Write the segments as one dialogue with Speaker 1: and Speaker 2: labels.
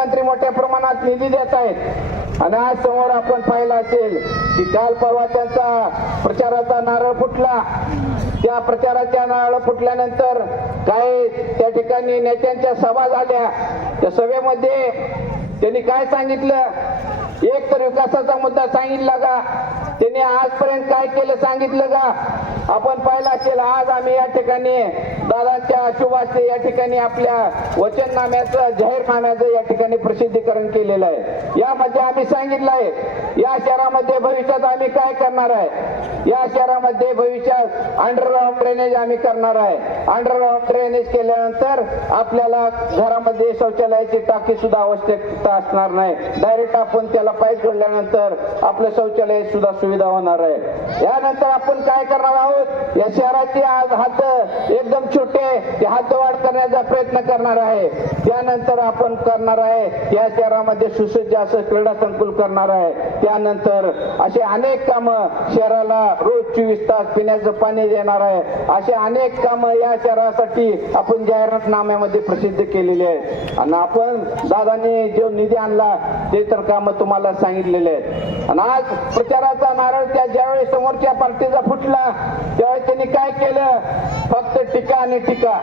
Speaker 1: मंत्री मोठ्या प्रमाणात निधी देत आहेत. आणि आज समोर आपण पाहिलं असेल की काल परवा त्यांचा प्रचाराचा नारळ फुटला. त्या प्रचाराच्या नारळ फुटल्यानंतर काय त्या ठिकाणी नेत्यांच्या सभा झाल्या. त्या सभेमध्ये त्यांनी काय सांगितलं? एक तर विकासाचा मुद्दा सांगितला का? त्यांनी आजपर्यंत काय केलं सांगितलं का? आपण पाहिलं असेल आज आम्ही या ठिकाणी दादांच्या शुभाचे या ठिकाणी आपल्या वचननाम्याचं जाहीरनाम्याचं या ठिकाणी प्रसिद्धीकरण केलेलं आहे. यामध्ये आम्ही सांगितलं आहे या शहरामध्ये भविष्यात आम्ही काय करणार आहे? या शहरामध्ये भविष्यात अंडरग्राऊंड ड्रेनेज आम्ही करणार आहे. अंडरग्राऊंड ड्रेनेज केल्यानंतर आपल्याला घरामध्ये शौचालयाची टाकी सुद्धा आवश्यकता असणार नाही. डायरेक्ट आपण त्याला पाईप जोडल्यानंतर आपलं शौचालय सुद्धा सुविधा होणार आहे. यानंतर आपण काय करणार आहोत? या शहराची आज हात एकदम छोटे ते हात वाढ करण्याचा प्रयत्न करणार आहे. त्यानंतर आपण करणार आहे या शहरामध्ये सुसज्ज असं क्रीडा संकुल करणार आहे. त्यानंतर असे अनेक कामं शहराला रोज चोवीस तास पिण्याचं पाणी देणार आहे. असे अनेक कामं या शहरासाठी आपण जाहिरातनाम्यामध्ये प्रसिद्ध केलेली आहेत. आणि आपण दादांनी जो निधी आणला ते तर कामं तुम्हाला सांगितलेले आहेत. आणि आज प्रचाराचा नारळ त्या ज्यावेळी समोरच्या पार्टीचा फुटला त्यावेळी त्यांनी काय केलं? फक्त टीका आणि टीका.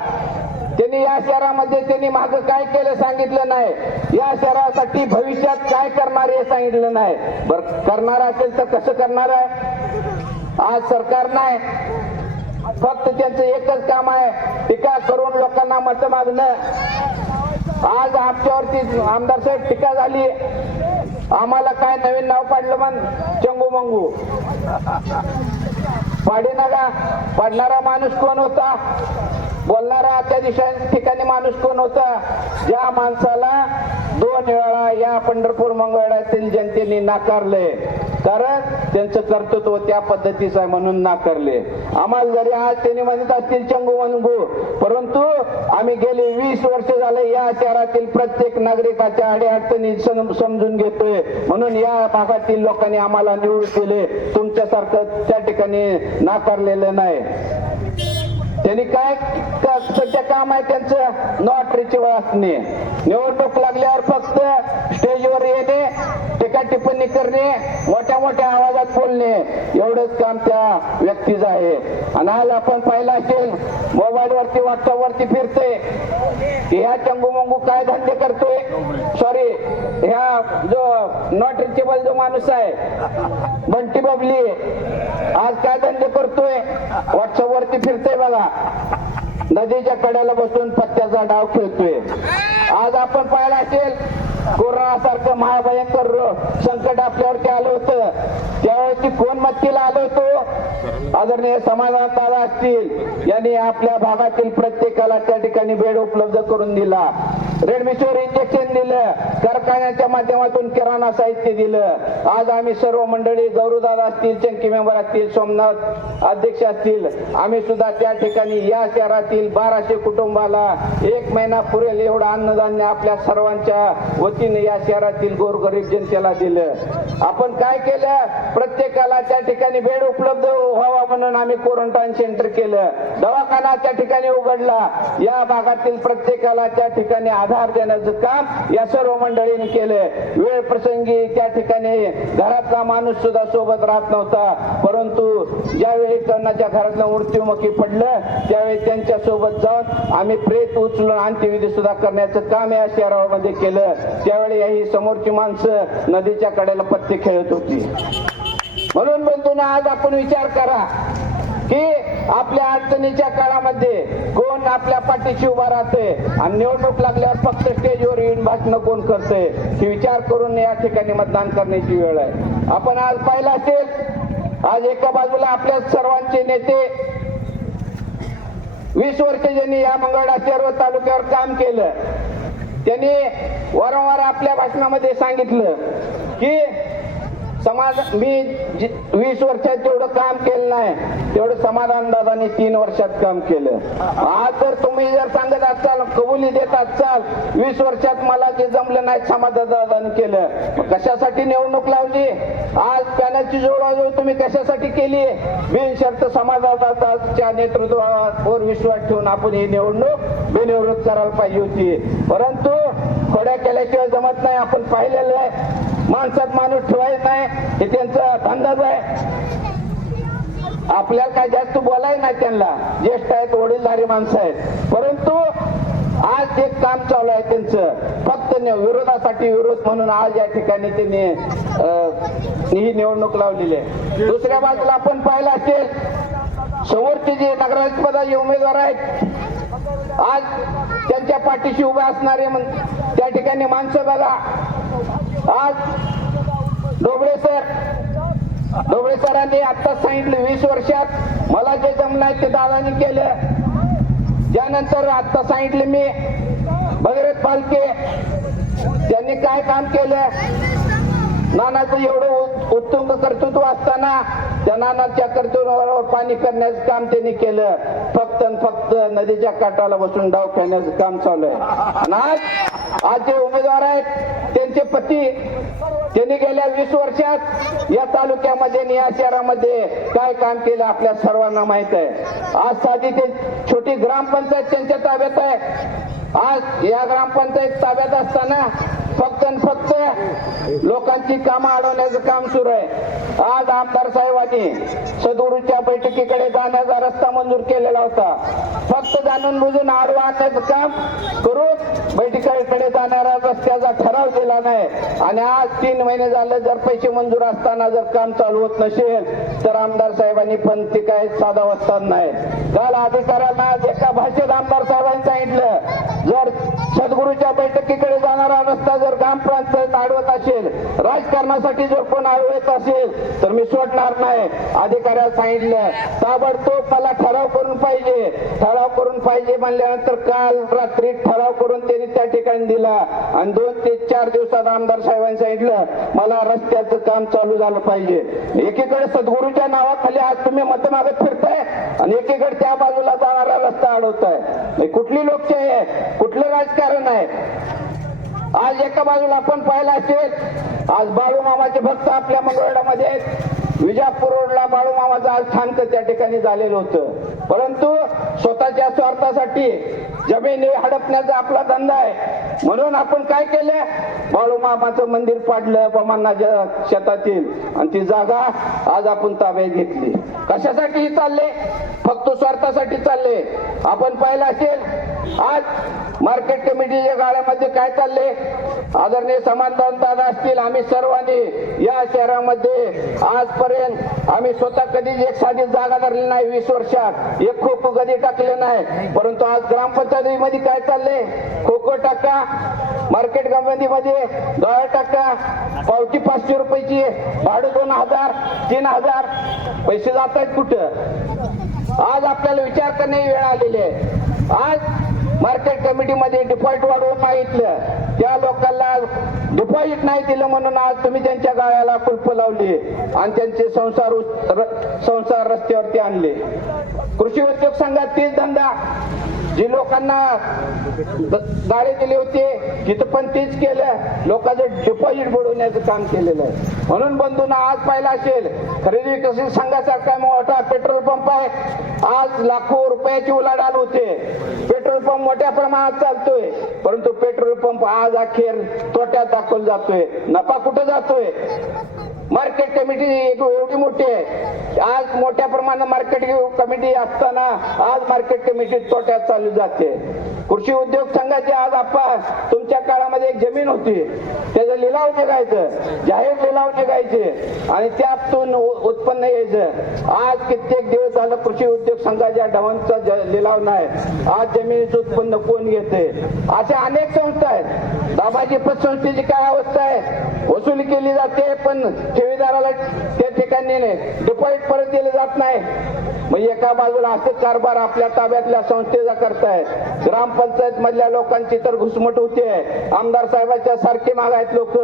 Speaker 1: त्यांनी या शहरामध्ये त्यांनी माग काय केलं सांगितलं नाही. या शहरासाठी भविष्यात काय करणार हे सांगितलं नाही. बर करणार असेल तर कसं करणार आहे? आज सरकार नाही. फक्त त्यांचं एकच काम आहे. टीका करून लोकांना मत मागणं आज आमच्यावरती आमदार साहेब टीका झाली. आम्हाला काय नवीन नाव पाडलं म्हण? चंगू मंगू. पाडी नका. पाडणारा माणूस कोण होता? बोलणारा त्या दिशा ठिकाणी माणूस कोण होता? ज्या माणसाला दोन वेळा या पंढरपूर मंगळवाड्यातील जनतेने नाकारले. कारण त्यांचं कर्तृत्व त्या पद्धतीचं आहे म्हणून नाकारले. आम्हाला जरी आज त्यांनी म्हणत असतील चंगू मंगू परंतु आम्ही गेले वीस वर्ष झाले या शहरातील प्रत्येक नागरिकाच्या अडीअडचणी सम- समजून घेतोय. म्हणून या भागातील लोकांनी आम्हाला निवडून केले तुमच्यासारखं त्या ठिकाणी नाकारलेलं नाही. त्यांनी काय क- सध्या काम आहे त्यांचं. नॉट रिचेबल असणे निवडणूक लागल्यावर फक्त स्टेजवर येणे टीका टिप्पणी करणे? मोठ्या मोठ्या आवाजात बोलणे. एवढंच काम त्या व्यक्तीच आहे. आणि आज आपण पाहिलं असेल मोबाईल वरती व्हॉट्सअप वरती फिरते ह्या चंगू मंगू काय धंदे करतोय? सॉरी ह्या जो नॉट रिचेबल जो माणूस आहे बंटी बबली आज काय धंदे करतोय? व्हॉट्सअप वरती फिरतोय बघा. नदीच्या कड्याला बसून पत्त्याचा डाव खेळतोय. आज आपण पाहिला असेल कोरोना सारखं महाभयंकर संकट आपल्यावरती आलं होतं. त्यावेळेस कोण मत्तीला आलो होतो? आदरणीय समाधान दादा असतील यांनी आपल्या भागातील प्रत्येकाला त्या ठिकाणी बेड उपलब्ध करून दिला. रेडमिशोर इंजेक्शन दिलं कारखान्याच्या माध्यमातून किराणा साहित्य दिलं. आज आम्ही सर्व मंडळी गौरवदादा असतील चंकी मेंबर असतील सोमनाथ अध्यक्ष असतील आम्ही सुद्धा त्या ठिकाणी या शहरातील बाराशे कुटुंबाला एक महिना पुरेल एवढं अन्नधान्य आपल्या सर्वांच्या वतीने या शहरातील गोरगरीब जनतेला दिलं. आपण काय केलं? प्रत्येकाला त्या ठिकाणी बेड उपलब्ध व्हावा म्हणून आम्ही क्वारंटाईन सेंटर केलं. दवाखाना त्या ठिकाणी उघडला. या भागातील प्रत्येकाला त्या ठिकाणी आधार देण्याचं काम या सर्व मंडळींनी केलं. वेळ प्रसंगी त्या ठिकाणी घरातला माणूस सुद्धा सोबत राहत नव्हता. परंतु ज्यावेळी त्यांना घरातलं मृत्यूमुखी पडलं त्यावेळी त्यांच्यासोबत जाऊन आम्ही प्रेत उचलून अंत्यविधी सुद्धा करण्याचं काम या शहरामध्ये केलं. त्यावेळी ही समोरची माणसं नदीच्या कडेला पत्ते खेळत होती. म्हणून बंधून आज आपण विचार करा की आपल्या अडचणीच्या काळामध्ये कोण आपल्या पाठीशी उभा राहते आणि निवडणूक लागल्यावर फक्त स्टेजवर येऊन भाषण कोण करते ही विचार करून या ठिकाणी मतदान करण्याची वेळ आहे. आपण आज पाहिलं असेल आज एका बाजूला आपल्या सर्वांचे नेते वीस वर्ष ज्यांनी या मंगळा सर्व तालुक्यावर काम केलं त्यांनी वारंवार आपल्या भाषणामध्ये सांगितलं की समाज मी जी- वीस वर्षात जेवढं काम केलं नाही तेवढं समाधान दादाने तीन वर्षात काम केलं. आज जर तुम्ही जर सांगत असाल कबुली देत असाल वीस वर्षात मला जे जमलं नाही समाधान दादाने केलं. कशासाठी निवडणूक लावली? आज पाण्याची जोडाजोड तुम्ही कशासाठी केली? बिनशर्त समाजाच्या नेतृत्वावर विश्वास ठेवून आपण ही निवडणूक बेनिवृत्त करायला पाहिजे होती. परंतु खोड्या केल्याशिवाय जमत नाही. आपण पाहिलेलं आहे. माणसात माणूस ठेवायचं नाही. हे त्यांचा धंदाच आहे. आपल्याला काय जास्त बोलाय नाही त्यांना. ज्येष्ठ आहेत वडीलधारी माणसं आहेत. परंतु आज एक काम चालू आहे त्यांचं. फक्त विरोधासाठी विरोध म्हणून आज या ठिकाणी त्यांनी ही निवडणूक लावलेली आहे. दुसऱ्या बाजूला आपण पाहिलं असेल समोरचे जे नगराधिपदाचे उमेदवार आहेत आज त्यांच्या पाठीशी उभे असणारे त्या ठिकाणी माणसं बघा. आज डोबळे सर. डोबळे सरांनी आता सांगितलं वीस वर्षात मला जे जमलं आहे ते दादानी केलं. त्यानंतर आता सांगितलं मी भगीरथ पालके त्यांनी काय काम केलं? नानाचं एवढं उ- उत्तुंग कर्तृत्व असताना त्या नानाच्या कर्तृत्वावर पाणी करण्याचं काम त्यांनी केलं. फक्त फक्त नदीच्या काठाला बसून डाव खेळण्याचं काम चालू आहे. आज आज जे उमेदवार आहेत त्यांचे पती त्यांनी गेल्या वीस वर्षात या तालुक्यामध्ये आणि या शहरामध्ये काय काम केलं आपल्या सर्वांना माहीत आहे. आज साधी ते छोटी ग्रामपंचायत त्यांच्या ताब्यात आहे. आज या ग्रामपंचायत ताब्यात असताना फक्त आणि फक्त लोकांची कामं अडवण्याचं काम सुरू आहे. आज आमदार साहेबांनी सदुरूच्या बैठकीकडे जाण्याचा रस्ता मंजूर केलेला होता. फक्त जाणून बुजून आडवा आणण्याचं काम करून बैठकीकडे जाणारा रस्त्याचा ठराव दिला नाही. आणि आज तीन महिने झाले जर पैसे मंजूर असताना जर काम चालू होत नसेल तर आमदार साहेबांनी पण ते काय साधा वस्ताद नाही. काल अधिकाऱ्यांना आज एका भाषेत आमदार साहेबांनी सांगितलं जर सद्गुरूच्या बैठकीकडे जाणारा रस्ता जर ग्रामपंचायत अडवत असेल राजकारणासाठी जर कोण अडवत असेल तर मी सोडणार नाही. अधिकाऱ्याला सांगितलं ताबडतोब मला ठराव करून पाहिजे. ठराव करून पाहिजे म्हणल्यानंतर काल रात्री ठराव करून त्यांनी त्या ठिकाणी दिला. आणि दोन ते चार दिवसात आमदार साहेबांनी सांगितलं मला रस्त्याचं काम चालू झालं पाहिजे. एकीकडे सद्गुरूच्या नावाखाली आज तुम्ही मत मागत फिरताय आणि एकीकडे त्या बाजूला जाणारा रस्ता अडवताय. हे कुठली लोकशाही आहे? कुठलं राजकारण आहे? आज एका बाजूला आपण पाहिलं असेल आज बाळू मामाचे भक्त आपल्या मंगळवेढामध्ये आहेत. विजापूर रोडला बाळू मामाचं आज थांक त्या ठिकाणी झालेलं होतं. परंतु स्वतःच्या स्वार्थासाठी जमिनी हडपण्याचा आपला धंदा आहे. म्हणून आपण काय केलं? बाळू मामाचं मंदिर पाडलं बमानाच्या शेतातील. आणि ती जागा आज आपण ताब्यात घेतली. कशासाठी चालले? फक्त स्वार्थासाठी चालले. आपण पाहिलं असेल आज मार्केट कमिटीच्या काळामध्ये काय चालले? आदरणीय समाधान असतील आम्ही सर्वांनी या शहरामध्ये आजपर्यंत आम्ही स्वतः कधीच एक साधी जागा धरली नाही वीस वर्षात. एक खो खो कधी टाकले नाही परंतु आज ग्रामपंचायतीमध्ये काय चालले? खो खो टाका मार्केट कमिटीमध्ये दहा टाका. पावती पाचशे रुपयाची भाडं दोन हजार तीन हजार. पैसे जात आहेत कुठं? आज आपल्याला विचार करण्याची वेळ आलेली आहे. आज मार्केट कमिटीमध्ये डिफॉल्ट वाढवून मागितलं त्या लोकांना डिपॉझिट नाही दिलं म्हणून आज तुम्ही त्यांच्या गाळ्याला कुलप लावली आणि त्यांचे संसार संसार रस्त्यावरती आणले. कृषी उद्योग संघात तीच धंदा. जी लोकांना गाडी दिली होती तिथं पण तेच केलं. लोकांचं डिपॉझिट बुडवण्याचं काम केलेलं आहे. म्हणून बंधूंना आज पाहिलं असेल खरेदी विकसित संघासारखा मोठा पेट्रोल पंप आहे. आज लाखो रुपयाची उलाढाल होते. पेट्रोल पंप मोठ्या प्रमाणात चालतोय. परंतु पेट्रोल पंप आज अखेर तोट्यात दाखवला जातोय. नफा कुठं जातोय? मार्केट कमिटी एक एवढी मोठी आहे. आज मोठ्या प्रमाणात मार्केट कमिटी असताना आज मार्केट कमिटी तोट्यात चालू जाते. कृषी उद्योग संघाचे आज आपण तुमच्या काळामध्ये एक जमीन होती. त्याचं लिलाव निघायचं जाहीर लिलाव निघायचे आणि त्यातून उत्पन्न यायचं. आज कित्येक दिवस झालं कृषी उद्योग संघाच्या डवांचा लिलाव नाही. आज जमिनीचं उत्पन्न कोण घेते? अशा अनेक संस्था आहेत. दाबाजी पतसंस्थेची काय अवस्था आहे? वसुली केली जाते पण ठेवीदाराला त्या ठिकाणी डिपॉझिट परत दिले जात नाही. मग एका बाजूला असं कारभार आपल्या ताब्यातल्या संस्थेचा करताय. ग्रामपंचायत मधल्या लोकांची तर घुसमट होते. आमदार साहेबांच्या सारखे मागायत लोक.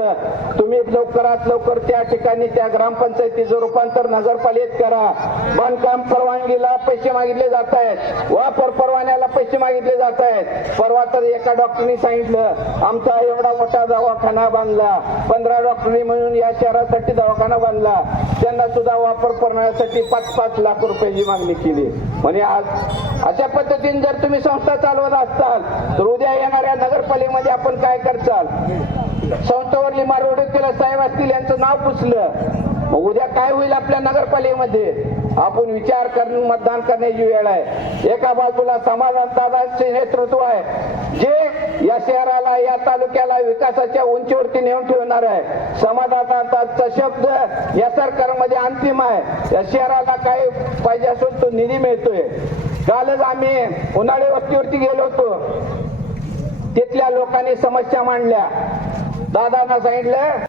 Speaker 1: तुम्ही लवकरात लवकर त्या ठिकाणी त्या ग्रामपंचायतीचं रूपांतर नगरपालिकेत करा. बांधकाम परवानगीला पैसे मागितले जात आहेत. वापर परवान्याला पैसे मागितले जात आहेत. परवा तर एका डॉक्टरनी सांगितलं आमचा एवढा मोठा दवाखाना बांधला. पंधरा डॉक्टरनी म्हणून या शहरासाठी दवाखाना बांधला. त्यांना सुद्धा वापर करण्यासाठी पाच पाच लाख रुपयाची मागणी केली. म्हणजे आज अशा पद्धतीने जर तुम्ही संस्था चालवत असताल तर उद्या येणाऱ्या नगरपालिकेमध्ये आपण काय करचाल? संस्थेवरली मारोडकेला साहेब असतील यांचं नाव पुसलं. मग उद्या काय होईल आपल्या नगरपालिकेमध्ये? आपण विचार करून मतदान करण्याची वेळ आहे. एका बाजूला समाधानदादांचे नेतृत्व आहे. जे या शहराला या तालुक्याला विकासाच्या उंचीवरती नेऊन ठेवणार आहे. समाधानदादांचा शब्द या सरकारमध्ये अंतिम आहे. या शहराला काय पाहिजे असून तो निधी मिळतोय. कालच आम्ही. उन्हाळी वस्तीवरती गेलो होतो. तिथल्या लोकांनी समस्या मांडल्या. दादांना सांगितलं